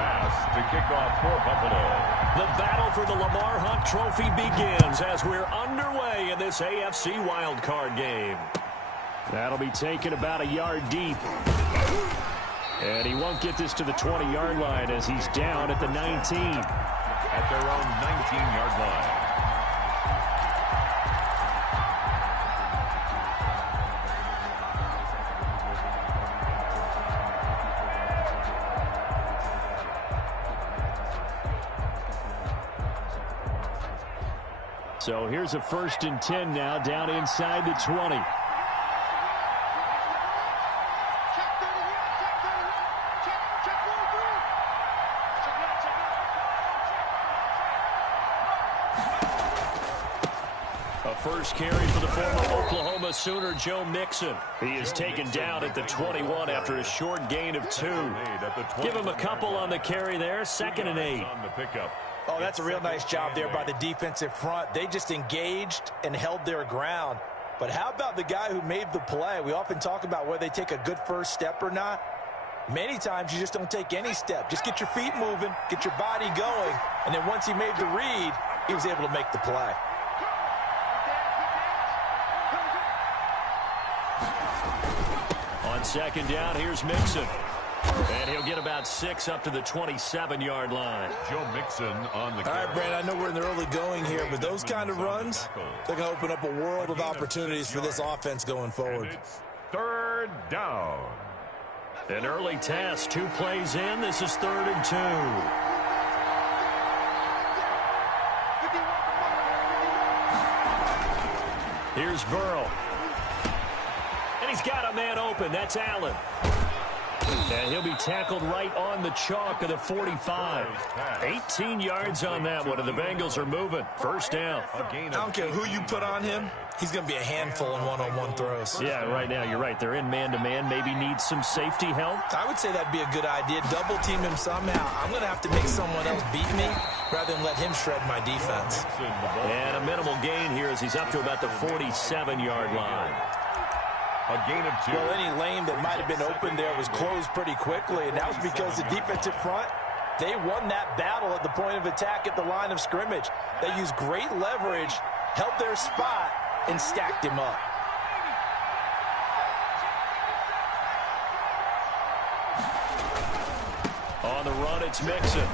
pass to kick off for Buffalo. The battle for the Lamar Hunt Trophy begins as we're underway in this AFC wildcard game. That'll be taken about a yard deep. And he won't get this to the 20-yard line as he's down at the 19. At their own 19-yard line. So here's a 1st and 10 now down inside the 20. A first carry for the former Oklahoma Sooner, Joe Mixon. He is taken down at the 21 after a short gain of 2. Give him a couple on the carry there, 2nd and 8. On the pickup. Oh, that's a real nice job there by the defensive front. They just engaged and held their ground. But how about the guy who made the play? We often talk about whether they take a good first step or not. Many times you just don't take any step. Just get your feet moving, get your body going, and then once he made the read, he was able to make the play. On 2nd down, here's Mixon. And he'll get about 6 up to the 27-yard line. Joe Mixon on the All right, Brandon, I know we're in the early going here, but those kind of runs, they're going to open up a world of opportunities for this offense going forward. And it's 3rd down. An early test, 2 plays in. This is 3rd and 2. Here's Burrow. And he's got a man open. That's Allen. And he'll be tackled right on the chalk of the 45. 18 yards on that one, and the Bengals are moving. 1st down. I don't care who you put on him. He's going to be a handful in one-on-one throws. Yeah, right now, you're right. They're in man-to-man. Maybe needs some safety help. I would say that'd be a good idea. Double team him somehow. I'm going to have to make someone else beat me rather than let him shred my defense. And a minimal gain here as he's up to about the 47-yard line. A gain of 2. Well, any lane that might have been open there was closed pretty quickly, and that was because the defensive front, they won that battle at the point of attack at the line of scrimmage. They used great leverage, held their spot, and stacked him up. On the run, it's Mixon.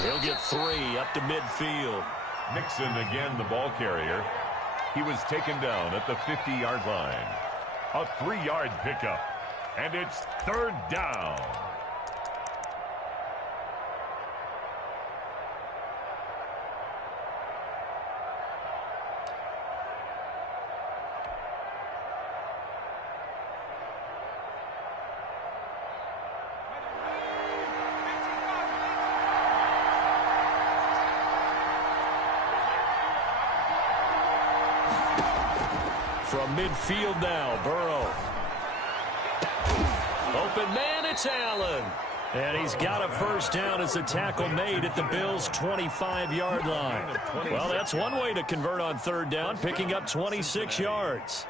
He'll get 3 up to midfield. Mixon again, the ball carrier. He was taken down at the 50-yard line. A 3-yard pickup. And it's 3rd down. From midfield now, Burrow. Open man, it's Allen. And he's got a 1st down as the tackle made at the Bills' 25-yard line. Well, that's one way to convert on 3rd down, picking up 26 yards.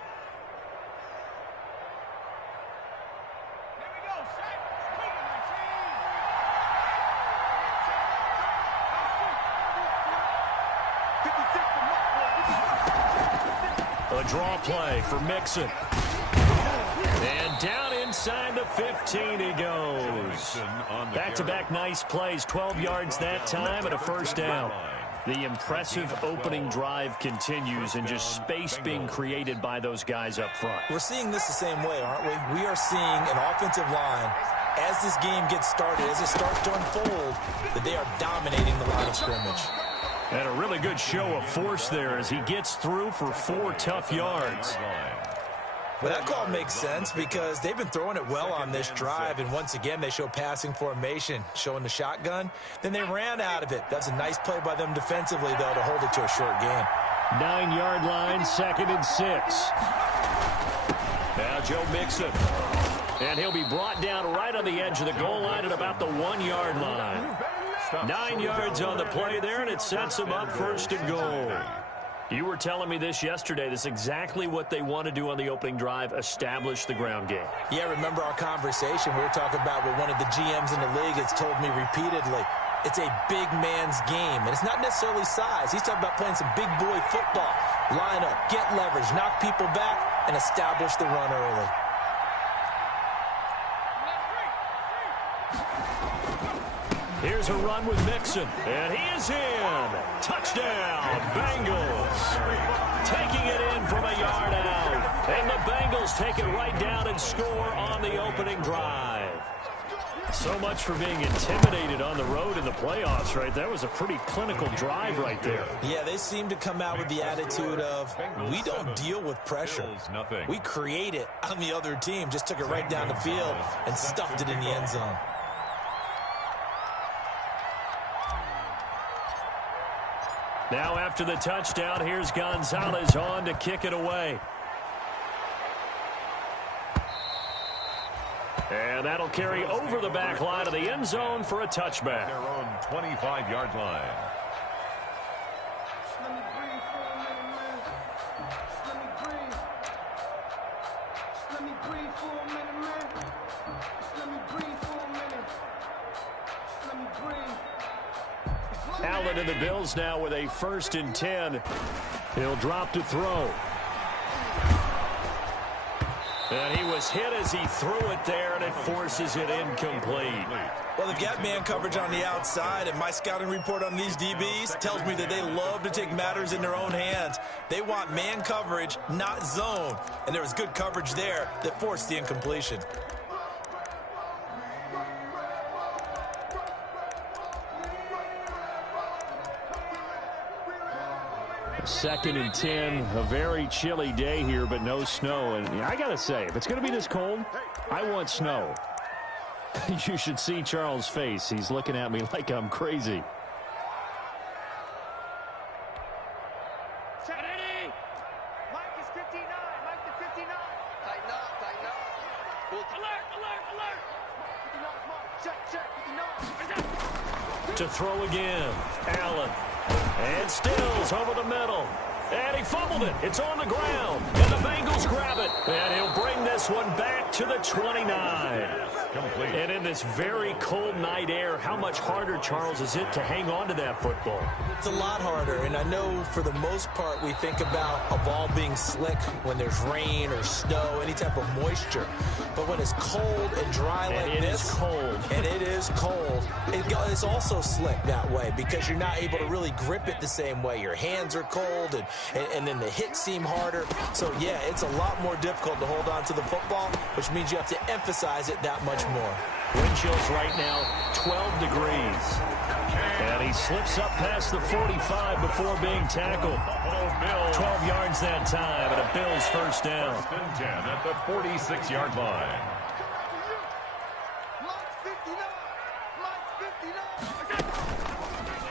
A draw play for Mixon. And down inside the 15 he goes. Back-to-back nice plays, 12 yards that time and a 1st down. The impressive opening drive continues and just space being created by those guys up front. We're seeing this the same way, aren't we? We are seeing an offensive line, as this game gets started, as it starts to unfold, that they are dominating the line of scrimmage. And a really good show of force there as he gets through for 4 tough yards. Well, that call makes sense because they've been throwing it well on this drive, and once again they show passing formation, showing the shotgun. Then they ran out of it. That's a nice play by them defensively, though, to hold it to a short gain. 9-yard line, 2nd and 6. Now Joe Mixon. And he'll be brought down right on the edge of the goal line at about the 1-yard line. 9 yards on the play there, and it sets him up 1st and goal. You were telling me this yesterday. This is exactly what they want to do on the opening drive, establish the ground game. Yeah, remember our conversation? We were talking about what one of the GMs in the league has told me repeatedly. It's a big man's game, and it's not necessarily size. He's talking about playing some big boy football. Line up, get leverage, knock people back, and establish the run early. Here's a run with Mixon, and he is in. Touchdown, Bengals. Taking it in from a yard out. And the Bengals take it right down and score on the opening drive. So much for being intimidated on the road in the playoffs, right? That was a pretty clinical drive right there. Yeah, they seem to come out with the attitude of, we don't deal with pressure. We create it on the other team. Just took it right down the field and stuffed it in the end zone. Now after the touchdown, here's Gonzalez on to kick it away. And that'll carry over the back line of the end zone for a touchback. Their own 25-yard line. Allen and the Bills now with a 1st and 10. He'll drop to throw. And he was hit as he threw it there, and it forces it incomplete. Well, they've got man coverage on the outside, and my scouting report on these DBs tells me that they love to take matters in their own hands. They want man coverage, not zone. And there was good coverage there that forced the incompletion. 2nd and 10, a very chilly day here, but no snow. And I got to say, if it's going to be this cold, I want snow. You should see Charles' face. He's looking at me like I'm crazy. Ready? Mike is 59. Mike to 59. Tighten up, tighten up. Alert, alert, alert. 59 is Mike. Check, 59. To throw again, Allen. And Stills over the middle. And he fumbled it. It's on the ground. And the Bengals grab it. And he'll bring this one back to the 29. Complete. And in this very cold night air, how much harder, Charles, is it to hang on to that football? It's a lot harder, and I know for the most part we think about a ball being slick when there's rain or snow, any type of moisture. But when it's cold and dry like this, and it is cold, it's also slick that way because you're not able to really grip it the same way. Your hands are cold, and then the hits seem harder. So, yeah, it's a lot more difficult to hold on to the football, which means you have to emphasize it that much more. Wind chills right now, 12 degrees. And he slips up past the 45 before being tackled. 12 yards that time, and a Bills 1st down. 1st and 10 at the 46-yard line.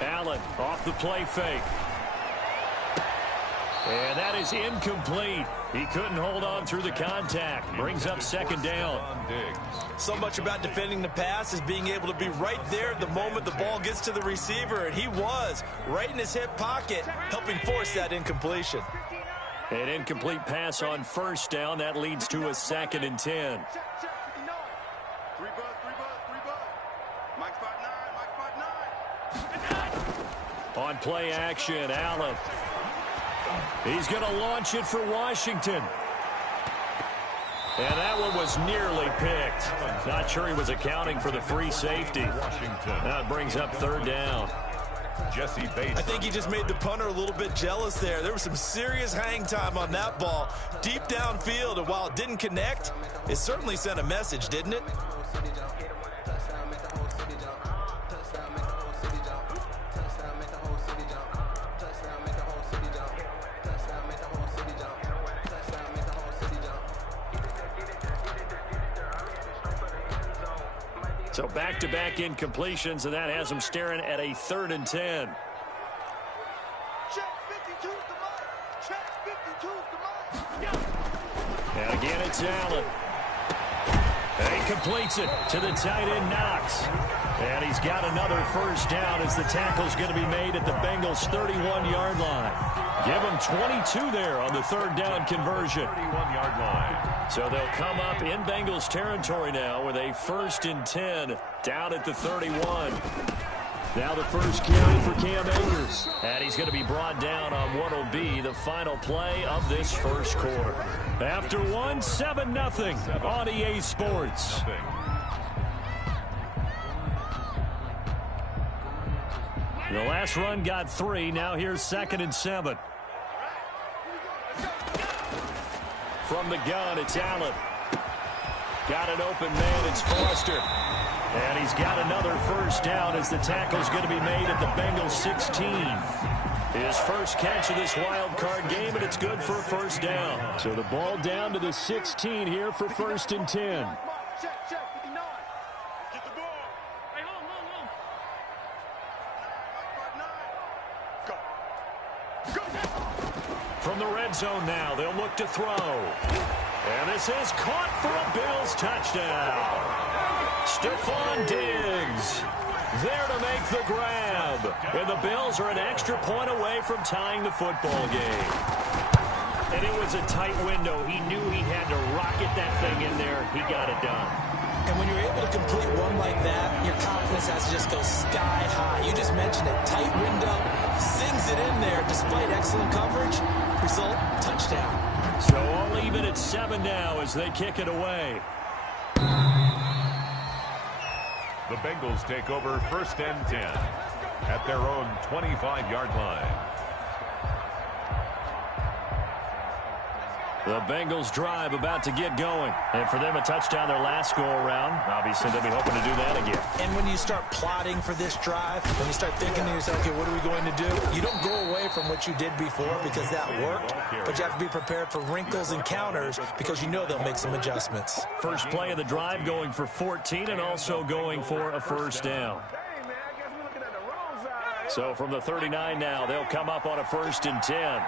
Allen off the play fake. And that is incomplete. He couldn't hold on through the contact. Brings up 2nd down. So much about defending the pass is being able to be right there at the moment the ball gets to the receiver, and he was right in his hip pocket, helping force that incompletion. An incomplete pass on 1st down. That leads to a 2nd and 10. On play action, Allen. He's going to launch it for Washington. And that one was nearly picked. Not sure he was accounting for the free safety. That brings up 3rd down. Jesse Bates. I think he just made the punter a little bit jealous there. There was some serious hang time on that ball deep downfield, and while it didn't connect, it certainly sent a message, didn't it? So back-to-back incompletions, and that has him staring at a 3rd and 10. And again, it's Allen. And he completes it to the tight end, Knox. And he's got another first down as the tackle's going to be made at the Bengals' 31-yard line. Give them 22 there on the third down conversion. 31-yard line. So they'll come up in Bengals territory now with a 1st and 10 down at the 31. Now the first carry for Cam Akers. And he's going to be brought down on what will be the final play of this first quarter. After one, 7-0 on EA Sports. The last run got 3. Now here's 2nd and 7. From the gun, it's Allen. Got an open man, it's Foster. And he's got another first down as the tackle's going to be made at the Bengals 16. His first catch of this wild card game, and it's good for a first down. So the ball down to the 16 here for 1st and 10. From the red zone now, they'll look to throw. And this is caught for a Bills touchdown. Stephon Diggs there to make the grab. And the Bills are an extra point away from tying the football game. And it was a tight window. He knew he had to rocket that thing in there. He got it done. And when you're able to complete one like that, your confidence has to just go sky high. You just mentioned it. Tight window, sings it in there despite excellent coverage. Result, touchdown. So all even at 7 now as they kick it away. The Bengals take over 1st and 10 at their own 25-yard line. The Bengals drive about to get going. And for them, a touchdown their last go-around. Obviously, they'll be hoping to do that again. And when you start plotting for this drive, when you start thinking to yourself, okay, what are we going to do? You don't go away from what you did before because that worked. But you have to be prepared for wrinkles and counters because you know they'll make some adjustments. First play of the drive going for 14 and also going for a first down. So from the 39 now, they'll come up on a 1st and 10.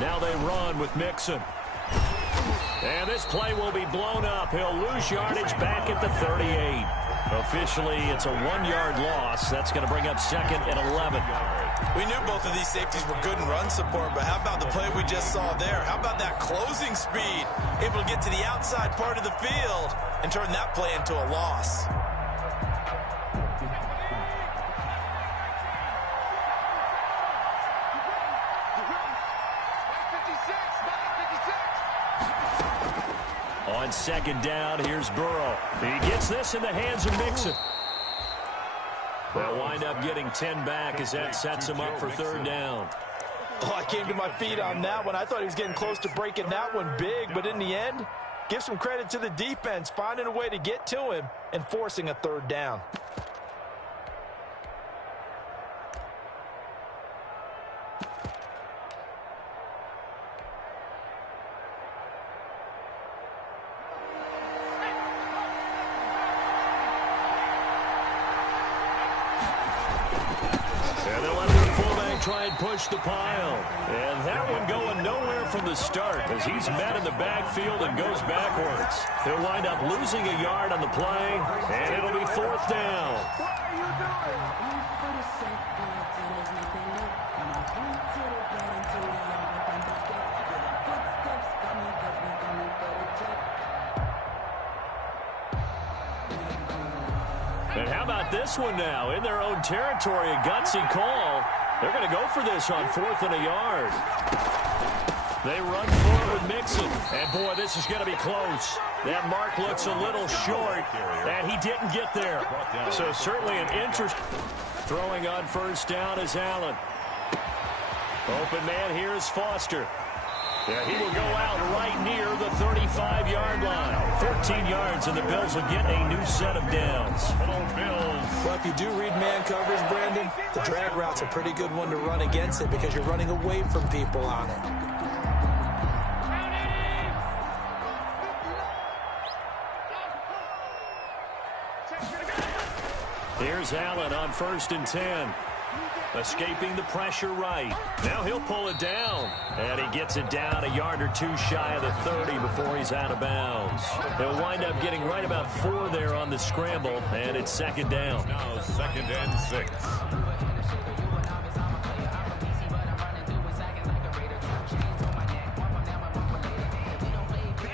Now they run with Mixon. And this play will be blown up. He'll lose yardage back at the 38. Officially, it's a 1-yard loss. That's going to bring up 2nd and 11. We knew both of these safeties were good in run support, but how about the play we just saw there? How about that closing speed? Able to get to the outside part of the field and turn that play into a loss. On 2nd down, here's Burrow. He gets this in the hands of Mixon. They'll wind up getting 10 back as that sets him up for 3rd down. Oh, I came to my feet on that one. I thought he was getting close to breaking that one big, but in the end, give some credit to the defense, finding a way to get to him and forcing a 3rd down. Try and push the pile. And that one going nowhere from the start as he's met in the backfield and goes backwards. He'll wind up losing a yard on the play, and it'll be 4th down. And how about this one now? In their own territory, a gutsy call. They're going to go for this on 4th and a yard. They run forward with Mixon. And, boy, this is going to be close. That mark looks a little short, and he didn't get there. So certainly an interest. Throwing on 1st down is Allen. Open man here is Foster. Yeah, he will go out right near the 35-yard line. 14 yards, and the Bills will get a new set of downs. Well, if you do read man coverage, Brandon, the drag route's a pretty good one to run against it because you're running away from people on it. Here's Allen on 1st and 10. Escaping the pressure right. Now he'll pull it down. And he gets it down a yard or two shy of the 30 before he's out of bounds. He'll wind up getting right about 4 there on the scramble, and it's second down. Now 2nd and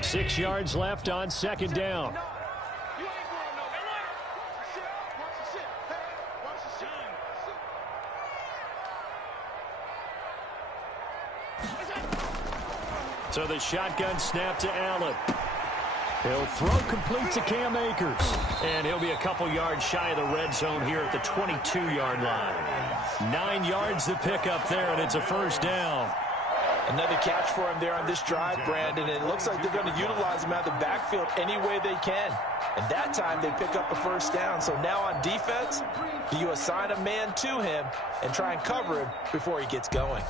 6. 6 yards left on second down. So the shotgun snap to Allen. He'll throw complete to Cam Akers. And he'll be a couple yards shy of the red zone here at the 22-yard line. 9 yards to pick up there, and it's a first down. Another catch for him there on this drive, Brandon. And it looks like they're going to utilize him out of the backfield any way they can. And that time they pick up a first down. So now on defense, do you assign a man to him and try and cover him before he gets going?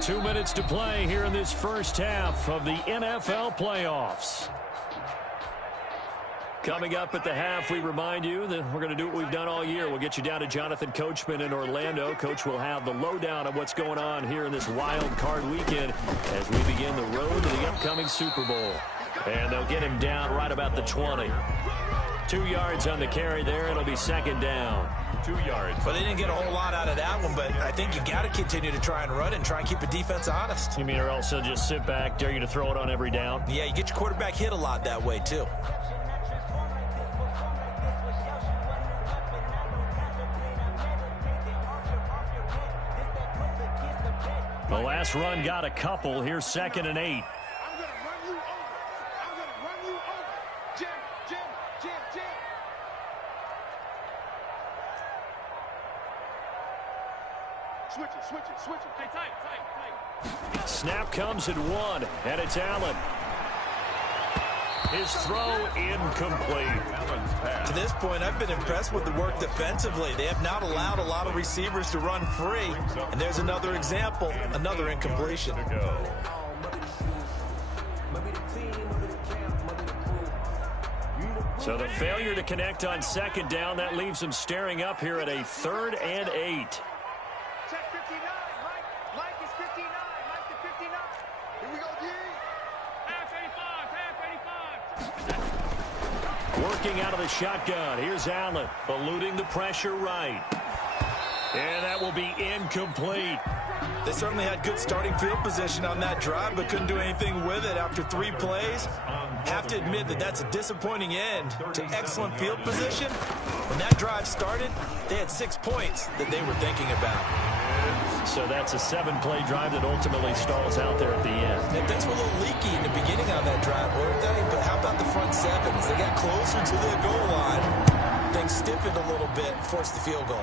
2 minutes to play here in this first half of the NFL playoffs. Coming up at the half, we remind you that we're going to do what we've done all year. We'll get you down to Jonathan Coachman in Orlando. Coach will have the lowdown of what's going on here in this wild card weekend as we begin the road to the upcoming Super Bowl. And they'll get him down right about the 20. 2 yards on the carry there. It'll be second down. 2 yards. Well, they didn't get a whole lot out of that one, but I think you got to continue to try and run and try and keep the defense honest. You mean, or else they'll just sit back, dare you to throw it on every down? Yeah, you get your quarterback hit a lot that way, too. The last run got a couple. Here's 2nd and 8. I'm going to run you over. I'm going to run you over. Jim, Jim, Jim, Jim. Switch it, switch it, switch it. Hey, tight, tight, tight. Snap comes at 1, and it's Allen. His throw incomplete. To this point, I've been impressed with the work defensively. They have not allowed a lot of receivers to run free. And there's another example, another incompletion. So the failure to connect on second down, that leaves them staring up here at a 3rd and 8. Check 59. Mike is 59. Mike to 59. Here we go, D. Half 85. Half 85. Working out of the shotgun. Here's Allen, eluding the pressure right. And that will be incomplete. They certainly had good starting field position on that drive, but couldn't do anything with it after 3 plays. Have to admit that that's a disappointing end to excellent field position. When that drive started, they had 6 points that they were thinking about. So that's a 7-play drive that ultimately stalls out there at the end. And things were a little leaky in the beginning on that drive, weren't they? But how about the front 7? As they got closer to the goal line, things stiffened a little bit and forced the field goal.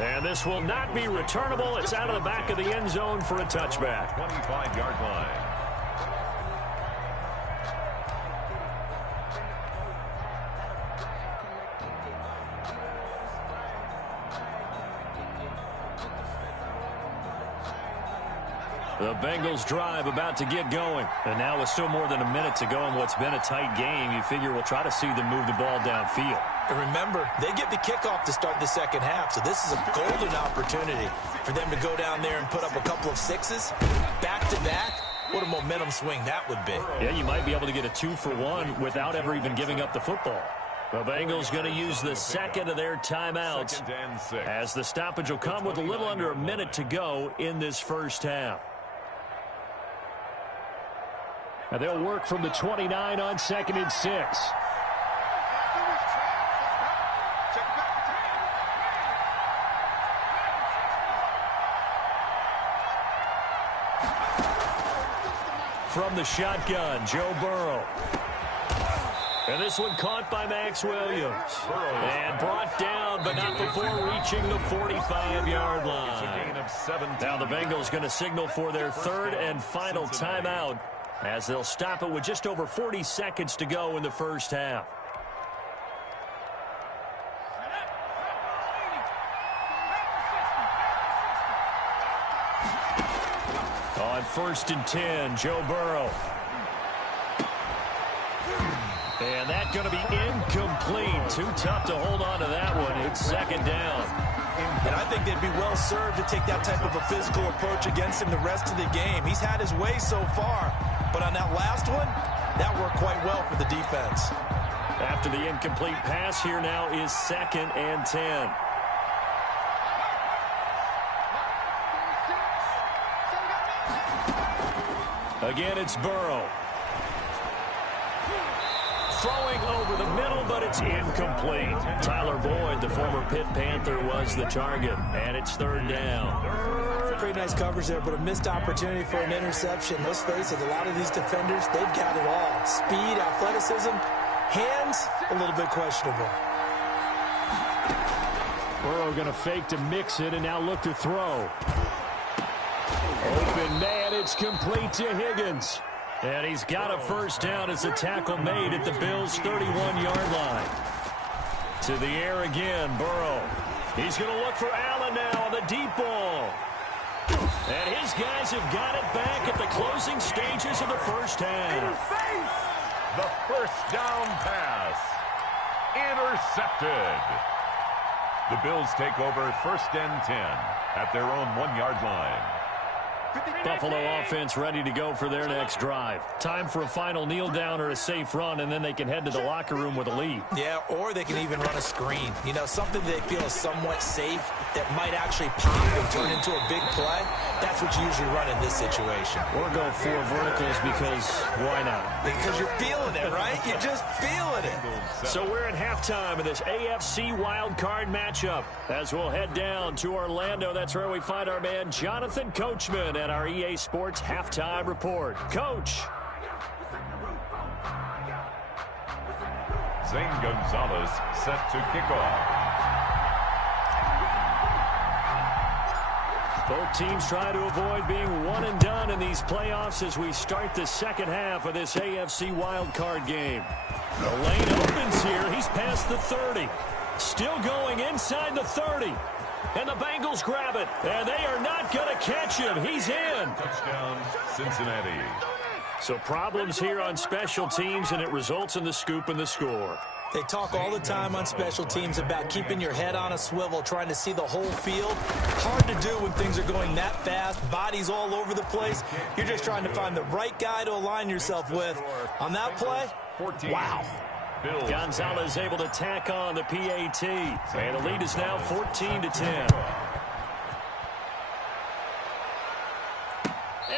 And this will not be returnable. It's out of the back of the end zone for a touchback. 25-yard line. The Bengals drive about to get going. And now with still more than a minute to go in what's been a tight game, you figure we'll try to see them move the ball downfield. And remember, they get the kickoff to start the second half, so this is a golden opportunity for them to go down there and put up a couple of 6s back-to-back. What a momentum swing that would be. Yeah, you might be able to get a 2-for-1 without ever even giving up the football. The Bengals going to use the second of their timeouts as the stoppage will come with a little under a minute to go in this first half. And they'll work from the 29 on 2nd and 6. From the shotgun, Joe Burrow. And this one caught by Max Williams. And brought down, but not before reaching the 45-yard line. Now the Bengals going to signal for their 3rd and final timeout, as they'll stop it with just over 40 seconds to go in the first half. On On 1st and 10, Joe Burrow. And that's going to be incomplete. Too tough to hold on to that one. It's 2nd down. And I think they'd be well served to take that type of a physical approach against him the rest of the game. He's had his way so far, but on that last one, that worked quite well for the defense. After the incomplete pass, here now is 2nd and 10. Again, it's Burrow. Throwing over the middle, but it's incomplete. Tyler Boyd, the former Pitt Panther, was the target, and it's 3rd down. Pretty nice coverage there, but a missed opportunity for an interception. Let's face it, a lot of these defenders, they've got it all. Speed, athleticism, hands, a little bit questionable. Burrow going to fake to mix it and now look to throw. Open man, it's complete to Higgins. And he's got a 1st down as the tackle made at the Bills' 31-yard line. To the air again, Burrow. He's going to look for Allen now on the deep ball. And his guys have got it back at the closing stages of the 1st half. The 1st down pass. Intercepted. The Bills take over 1st and 10 at their own 1-yard line. Buffalo offense ready to go for their next drive. Time for a final kneel down or a safe run, and then they can head to the locker room with a lead. Yeah, or they can even run a screen. You know, something they feel is somewhat safe that might actually pop and turn into a big play. That's what you usually run in this situation. Or go 4 verticals because why not? Because you're feeling it, right? You're just feeling it. So we're at halftime of this AFC wildcard matchup. As we'll head down to Orlando, that's where we find our man Jonathan Coachman at our EA Sports Halftime Report. Coach. Zane Gonzalez set to kick off. Both teams try to avoid being one and done in these playoffs as we start the 2nd half of this AFC wildcard game. The lane opens here. He's past the 30. Still going inside the 30. And the Bengals grab it. And they are not going to catch him. He's in. Touchdown, Cincinnati. So problems here on special teams, and it results in the scoop and the score. They talk all the time on special teams about keeping your head on a swivel, trying to see the whole field. Hard to do when things are going that fast, bodies all over the place. You're just trying to find the right guy to align yourself with. On that play, wow. Gonzalez able to tack on the PAT. And the lead is now 14-10.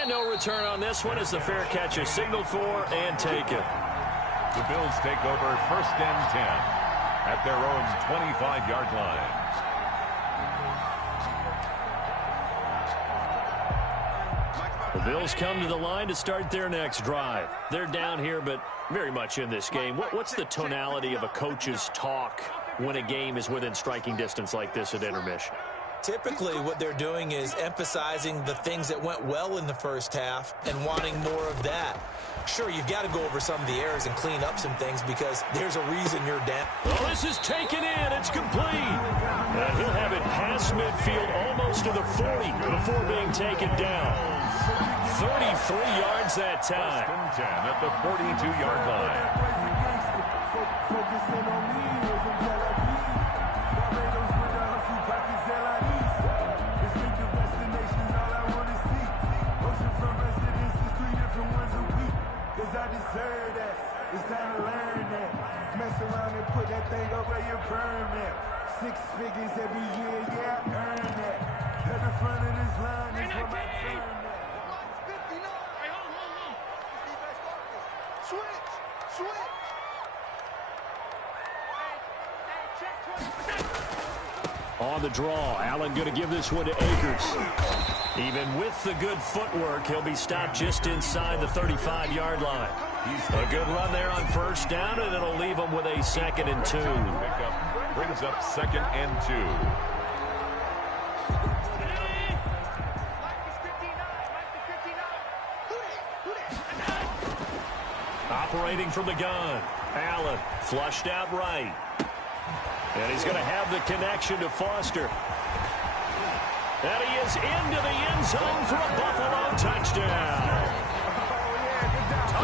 And no return on this one as the fair catch is signaled for and taken. The Bills take over 1st and 10 at their own 25-yard line. The Bills come to the line to start their next drive. They're down here, but very much in this game. What's the tonality of a coach's talk when a game is within striking distance like this at intermission? Typically, what they're doing is emphasizing the things that went well in the 1st half and wanting more of that. Sure, you've got to go over some of the errors and clean up some things because there's a reason you're down. Well, this is taken in. It's complete. And he'll have it past midfield almost to the 40 before being taken down. 33 yards that time. 1st and 10 at the 42-yard line. It's time to learn that. Mess around and put that thing up where you burn that. 6 figures every year, yeah, earn that. At the front of this line is where my turn that. 59. Hey, hold. Switch. Hey, check 20%. On the draw, Allen going to give this one to Akers. Even with the good footwork, he'll be stopped just inside the 35-yard line. A good run there on 1st down, and it'll leave him with a 2nd and 2. Pickup brings up 2nd and 2. Operating from the gun. Allen flushed out right. And he's going to have the connection to Foster. And he is into the end zone for a Buffalo touchdown.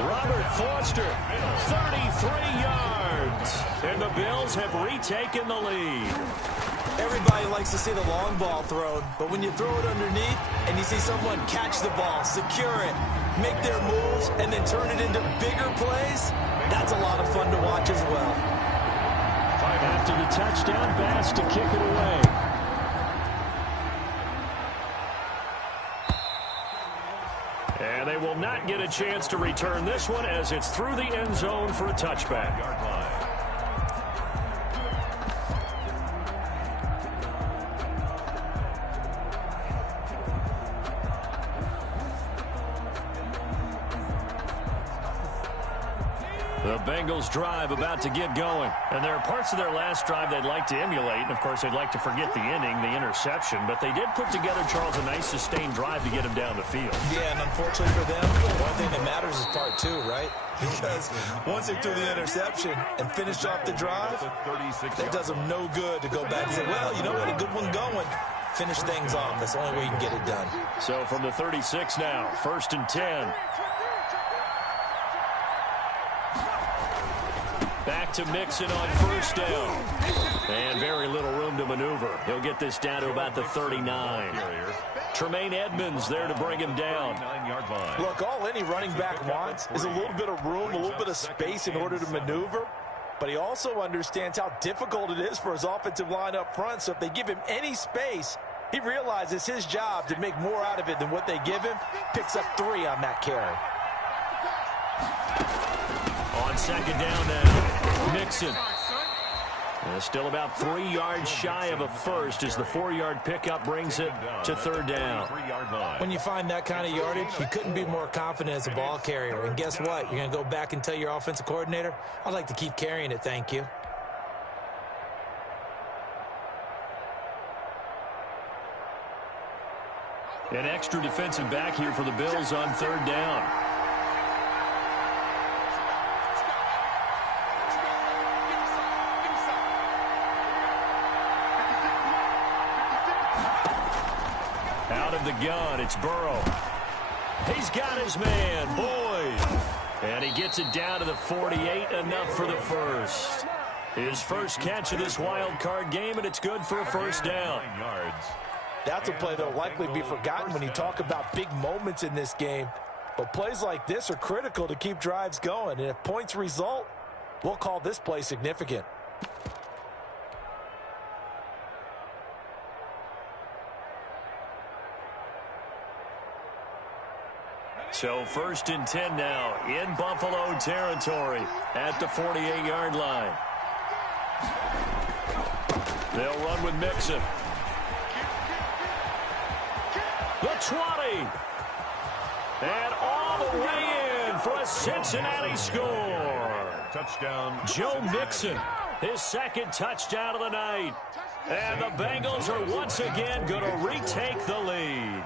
Robert Foster, 33 yards. And the Bills have retaken the lead. Everybody likes to see the long ball thrown, but when you throw it underneath and you see someone catch the ball, secure it, make their moves, and then turn it into bigger plays, that's a lot of fun to watch as well. After the touchdown, Bass to kick it away. And they will not get a chance to return this one as it's through the end zone for a touchback. Yard line. The Bengals drive about to get going. And there are parts of their last drive they'd like to emulate. And, of course, they'd like to forget the inning, the interception. But they did put together, Charles, a nice sustained drive to get him down the field. Yeah, and unfortunately for them, one thing that matters is part two, right? Because once they threw the interception and finished off the drive, it does them no good to go back and say, well, you know what, a good one going. Finish things off. That's the only way you can get it done. So from the 36 now, 1st and 10. Back to Mixon on 1st down. And very little room to maneuver. He'll get this down to about the 39. Tremaine Edmonds there to bring him down. Look, all any running back wants is a little bit of room, a little bit of space in order to maneuver. But he also understands how difficult it is for his offensive line up front. So if they give him any space, he realizes his job to make more out of it than what they give him. Picks up 3 on that carry. On 2nd down now, Mixon. Still about 3 yards shy of a first as the 4-yard pickup brings it to 3rd down. When you find that kind of yardage, you couldn't be more confident as a ball carrier. And guess what? You're going to go back and tell your offensive coordinator, I'd like to keep carrying it, thank you. An extra defensive back here for the Bills on 3rd down. Out of the gun, it's Burrow. He's got his man, Boyd. And he gets it down to the 48, enough for the first. His first catch of this wild card game, and it's good for a 1st down. That's a play that will likely be forgotten when you talk about big moments in this game. But plays like this are critical to keep drives going. And if points result, we'll call this play significant. So 1st and 10 now in Buffalo territory at the 48-yard line. They'll run with Mixon. The 20. And all the way in for a Cincinnati score. Touchdown. Joe Mixon, his 2nd touchdown of the night. And the Bengals are once again going to retake the lead.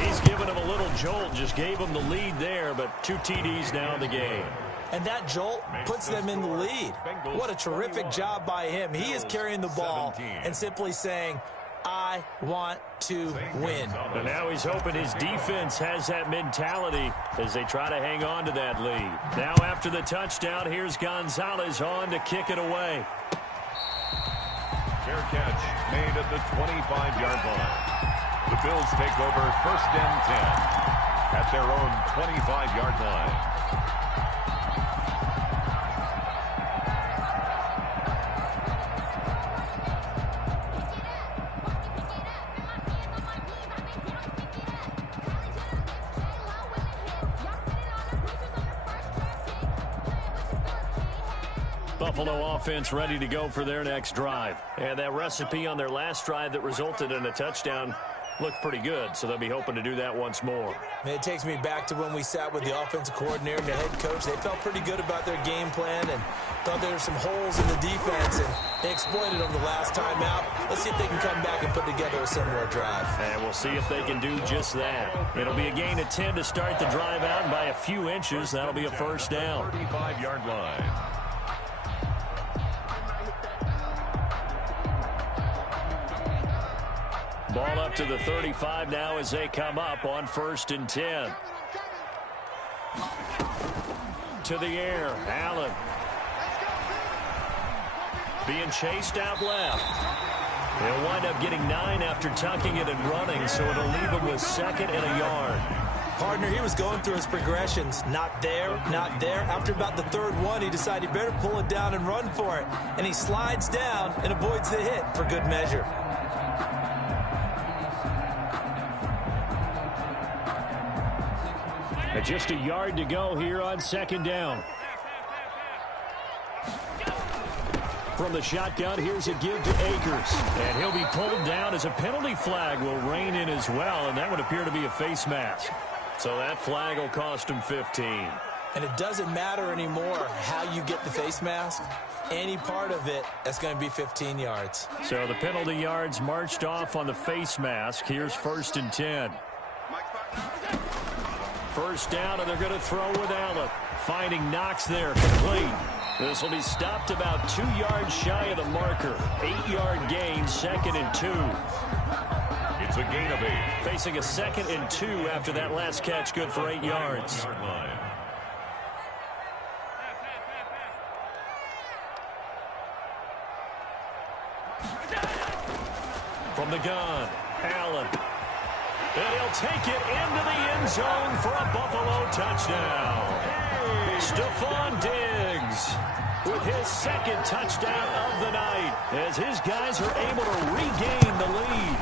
He's given him a little jolt, just gave him the lead there, but 2 TDs now in the game. And that jolt puts them in the lead. What a terrific job by him. He is carrying the ball and simply saying, I want to win. And now he's hoping his defense has that mentality as they try to hang on to that lead. Now after the touchdown, here's Gonzalez on to kick it away. Fair catch made at the 25-yard line. The Bills take over 1st and 10 at their own 25-yard line. Buffalo offense ready to go for their next drive. And that recipe on their last drive that resulted in a touchdown looked pretty good, so they'll be hoping to do that once more. It takes me back to when we sat with the offensive coordinator and the head coach. They felt pretty good about their game plan and thought there were some holes in the defense, and they exploited them the last time out. Let's see if they can come back and put together a similar drive. And we'll see if they can do just that. It'll be a gain of 10 to start the drive out, and by a few inches, that'll be a 1st down. 35-yard line. Ball up to the 35 now as they come up on 1st and 10. To the air, Allen. Being chased out left. He'll wind up getting 9 after tucking it and running, so it'll leave him with 2nd and a yard. Partner, he was going through his progressions. Not there, not there. After about the 3rd one, he decided he better pull it down and run for it. And he slides down and avoids the hit for good measure. Just a yard to go here on 2nd down. From the shotgun, here's a give to Akers. And he'll be pulled down as a penalty flag will rein in as well, and that would appear to be a face mask. So that flag will cost him 15. And it doesn't matter anymore how you get the face mask. Any part of it, that's going to be 15 yards. So the penalty yards marched off on the face mask. Here's 1st and 10. 1st down, and they're going to throw with Allen. Finding Knox there, complete. This will be stopped about 2 yards shy of the marker. 8-yard gain, 2nd and 2. It's a gain of 8. Facing a 2nd and 2 after that last catch, good for 8 yards. From the gun, Allen. And he'll take it into the end zone for a Buffalo touchdown. Stephon Diggs with his 2nd touchdown of the night as his guys are able to regain the lead.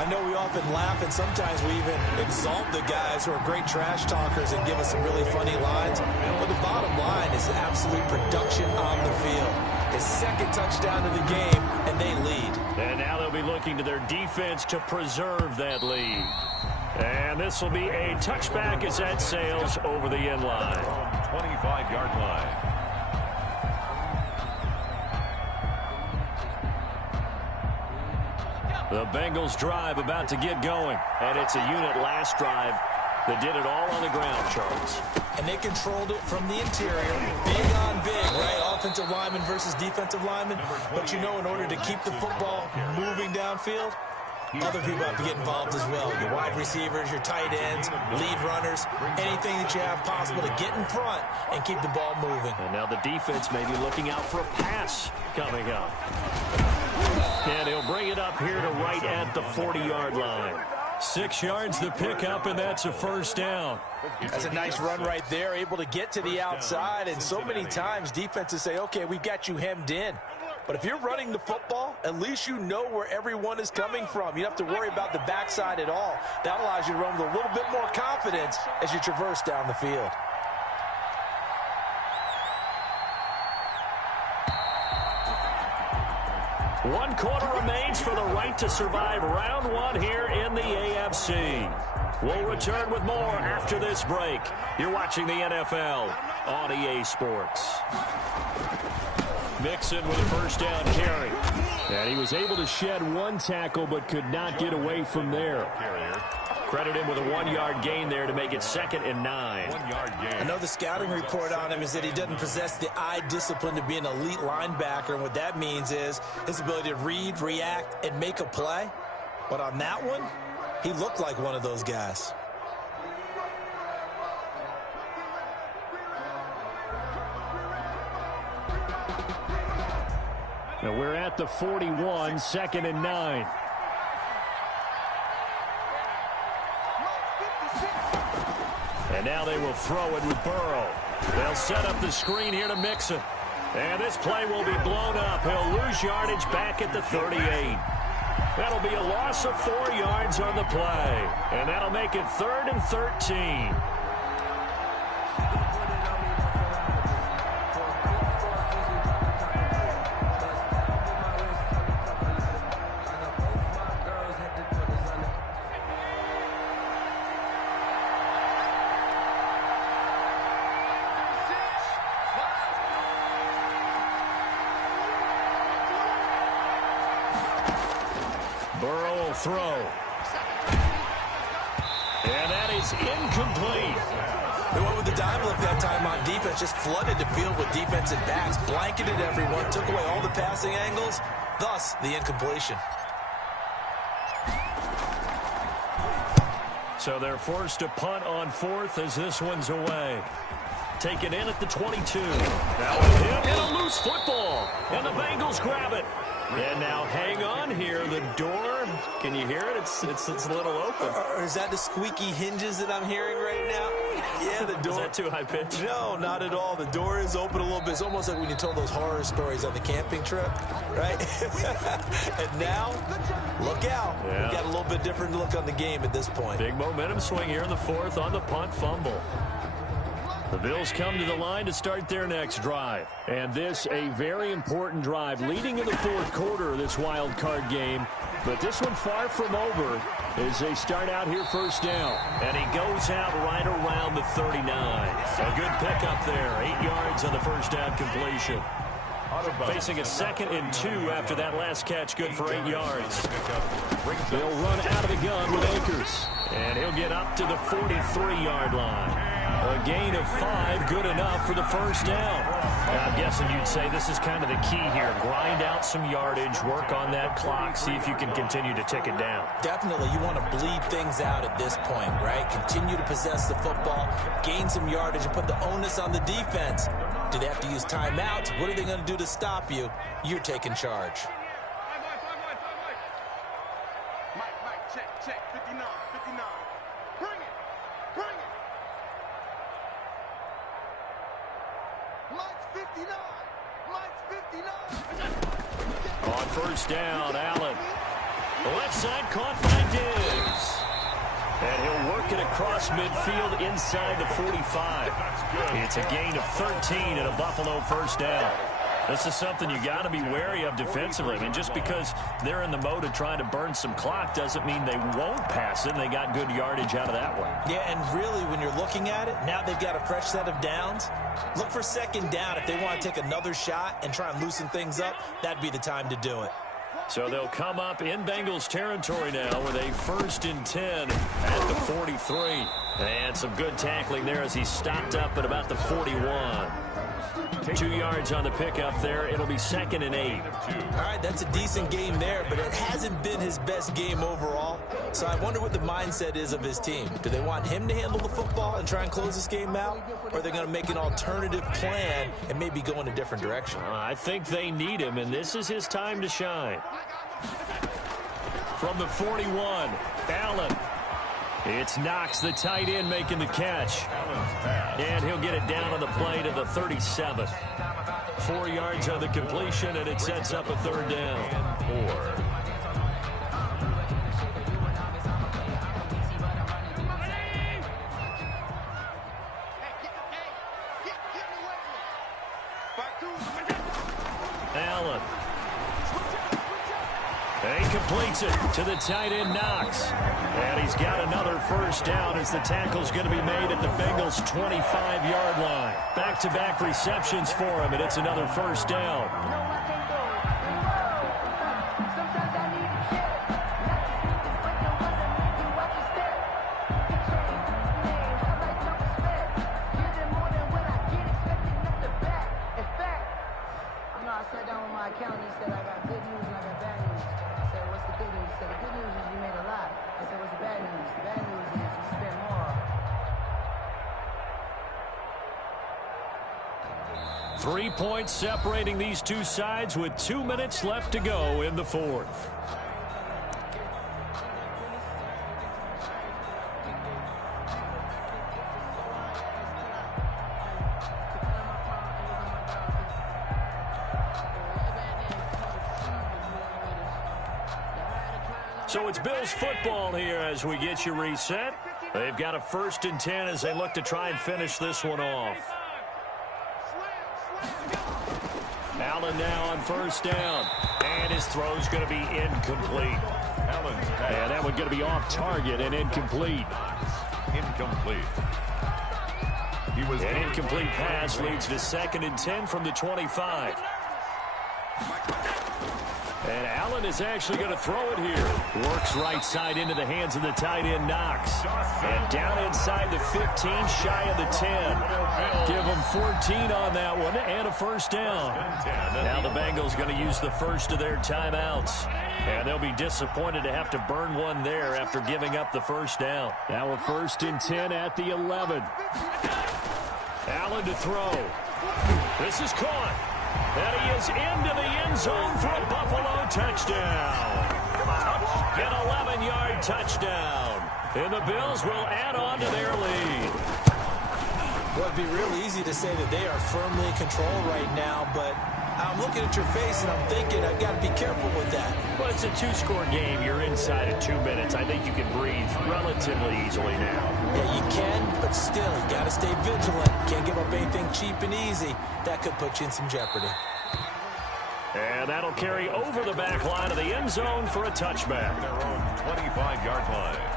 I know we often laugh, and sometimes we even exalt the guys who are great trash talkers and give us some really funny lines. But the bottom line is absolute production on the field. His 2nd touchdown of the game, and they lead. And now they'll be looking to their defense to preserve that lead. And this will be a touchback as that sails over the end line. 25-yard line. The Bengals drive about to get going. And it's a unit last drive that did it all on the ground, Charles. And they controlled it from the interior. Big on big, right? Offensive lineman versus defensive lineman. But you know, in order to keep the football moving downfield, other people have to get involved as well. Your wide receivers, your tight ends, lead runners, anything that you have possible to get in front and keep the ball moving. And now the defense may be looking out for a pass coming up. And he'll bring it up here to right at the 40-yard line. 6 yards to pick up, and that's a 1st down. That's a nice run right there, able to get to the outside. And so many times defenses say, okay, we've got you hemmed in. But if you're running the football, at least you know where everyone is coming from. You don't have to worry about the backside at all. That allows you to run with a little bit more confidence as you traverse down the field. One quarter remains for the right to survive round 1 here in the AFC. We'll return with more after this break. You're watching the NFL on EA Sports. Mixon with a 1st down carry. And he was able to shed 1 tackle but could not get away from there. Credit him with a 1-yard gain there to make it 2nd and 9. 1-yard gain. I know the scouting report on him is that he doesn't possess the eye discipline to be an elite linebacker. And what that means is his ability to read, react, and make a play. But on that one, he looked like one of those guys. Now we're at the 41, 2nd and 9. And now they will throw it with Burrow. They'll set up the screen here to Mixon. And this play will be blown up. He'll lose yardage back at the 38. That'll be a loss of 4 yards on the play. And that'll make it 3rd and 13. Burrow will throw. And that is incomplete. They went with the dime look that time on defense, just flooded the field with defensive backs, blanketed everyone, took away all the passing angles, thus the incompletion. So they're forced to punt on fourth as this one's away. Taken in at the 22. Now with him, and a loose football. And the Bengals grab it. And now hang on here. The door, can you hear it? It's a little open. Or is that the squeaky hinges that I'm hearing right now? Yeah, the door. Is that too high pitched? No, not at all. The door is open a little bit. It's almost like when you told those horror stories on the camping trip, right? And now, look out. Yeah. We got a little bit different look on the game at this point. Big momentum swing here in the fourth on the punt fumble. The Bills come to the line to start their next drive. And this, a very important drive leading in the fourth quarter of this wild card game. But this one far from over as they start out here first down. And he goes out right around the 39. A good pickup there. 8 yards on the first down completion. Facing a 2nd and 2 after that last catch, good for 8 yards. They'll run out of the gun with Akers. And he'll get up to the 43-yard line. A gain of 5, good enough for the first down. Now, I'm guessing you'd say this is kind of the key here. Grind out some yardage, work on that clock, see if you can continue to tick it down. Definitely, you want to bleed things out at this point, right? Continue to possess the football, gain some yardage, and put the onus on the defense. Do they have to use timeouts? What are they going to do to stop you? You're taking charge. Mike, check, 59. Bring it. Mike's 59. On first down, Allen. The left side caught by Diggs. And he'll work it across midfield inside the 45. It's a gain of 13 and a Buffalo first down. This is something you got to be wary of defensively. I mean, just because they're in the mode of trying to burn some clock doesn't mean they won't pass it. And they got good yardage out of that one. Yeah, and really, when you're looking at it, now they've got a fresh set of downs. Look for second down. If they want to take another shot and try and loosen things up, that'd be the time to do it. So they'll come up in Bengals territory now with a 1st and 10 at the 43. And some good tackling there as he stopped up at about the 41. 2 yards on the pickup there. It'll be 2nd and 8. All right, that's a decent game there, but it hasn't been his best game overall. So I wonder what the mindset is of his team. Do they want him to handle the football and try and close this game out? Or are they going to make an alternative plan and maybe go in a different direction? I think they need him, and this is his time to shine. From the 41, Allen. It's Knox, the tight end, making the catch. And he'll get it down on the play to the 37. 4 yards on the completion, and it sets up a 3rd down. 4. Allen. And he completes it to the tight end, Knox. And he's got another first down as the tackle's going to be made at the Bengals' 25-yard line. Back-to-back receptions for him, and it's another first down. I sat down with my accountant. He said, I got good news and I got bad news. I said, what's the good news? He said, the good news is you made a lot. I said, what's the bad news? The bad news is you spent more. 3 points separating these two sides with 2 minutes left to go in the fourth. So it's Bills football here as we get you reset. They've got a 1st and 10 as they look to try and finish this one off. Allen now on first down. And his throw's going to be incomplete. And that one's going to be off target and incomplete. Incomplete. An incomplete pass leads to 2nd and 10 from the 25. And Allen is actually going to throw it here. Works right side into the hands of the tight end, Knox. And down inside the 15, shy of the 10. Give them 14 on that one and a first down. Now the Bengals going to use the first of their timeouts. And they'll be disappointed to have to burn one there after giving up the first down. Now a 1st and 10 at the 11. Allen to throw. This is caught. And he is into the end zone for a Buffalo touchdown. An 11-yard touchdown. And the Bills will add on to their lead. Well, it'd be real easy to say that they are firmly in control right now, but I'm looking at your face and I'm thinking I've got to be careful with that. Well, it's a 2-score game. You're inside of 2 minutes. I think you can breathe relatively easily now. Yeah, you can, but still, you got to stay vigilant. Can't give up anything cheap and easy. That could put you in some jeopardy. And that'll carry over the back line of the end zone for a touchback. Their own 25-yard line.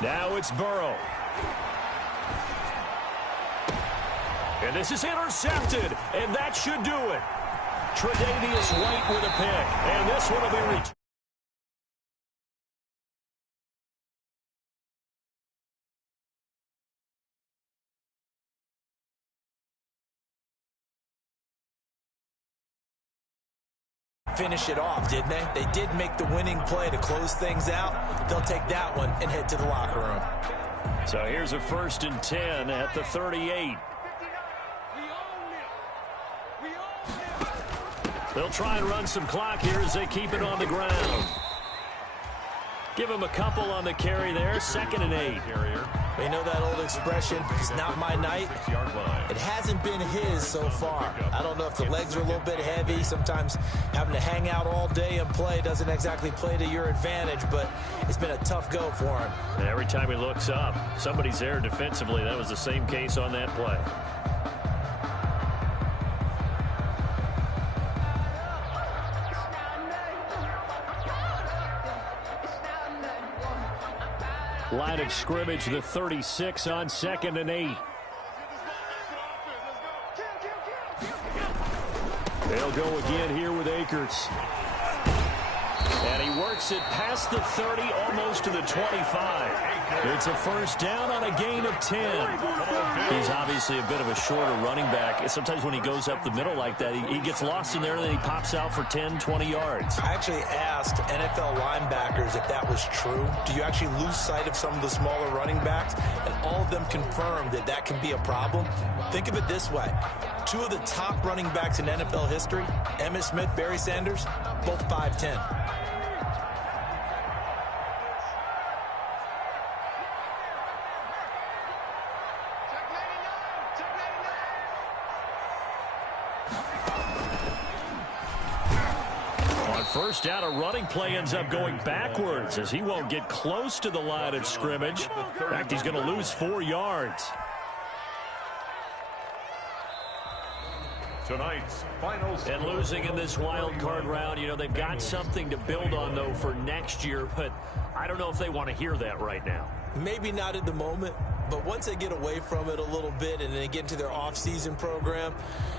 Now it's Burrow. And this is intercepted, and that should do it. Tre'Davious White with a pick, and this one will be reached. Finish it off, didn't they? They did make the winning play to close things out. They'll take that one and head to the locker room. So here's a 1st and 10 at the 38. They'll try and run some clock here as they keep it on the ground. Give him a couple on the carry there. 2nd and 8. You know that old expression, it's not my night. It hasn't been his so far. I don't know if the legs are a little bit heavy. Sometimes having to hang out all day and play doesn't exactly play to your advantage, but it's been a tough go for him. And every time he looks up, somebody's there defensively. That was the same case on that play. Line of scrimmage, the 36 on 2nd and 8. They'll go again here with Akers. And he works it past the 30, almost to the 25. It's a first down on a gain of 10. He's obviously a bit of a shorter running back. Sometimes when he goes up the middle like that, he gets lost in there and then he pops out for 10, 20 yards. I actually asked NFL linebackers if that was true. Do you actually lose sight of some of the smaller running backs? And all of them confirmed that that can be a problem. Think of it this way. 2 of the top running backs in NFL history, Emmitt Smith, Barry Sanders, both 5'10". First down, a running play ends up going backwards as he won't get close to the line of scrimmage. In fact, he's going to lose 4 yards. Tonight's final score. And losing in this wild card round, you know, they've got something to build on, though, for next year. But I don't know if they want to hear that right now. Maybe not at the moment, but once they get away from it a little bit and they get into their off-season program,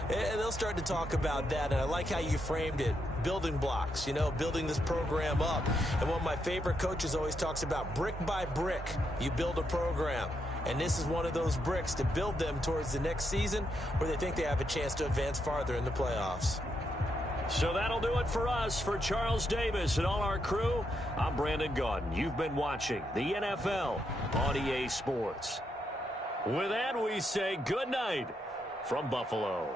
they'll start to talk about that. And I like how you framed it. Building blocks, you know, building this program up. And one of my favorite coaches always talks about brick by brick, you build a program. And this is one of those bricks to build them towards the next season where they think they have a chance to advance farther in the playoffs. So that'll do it for us. For Charles Davis and all our crew, I'm Brandon Gaudin. You've been watching the NFL on EA Sports. With that, we say good night from Buffalo.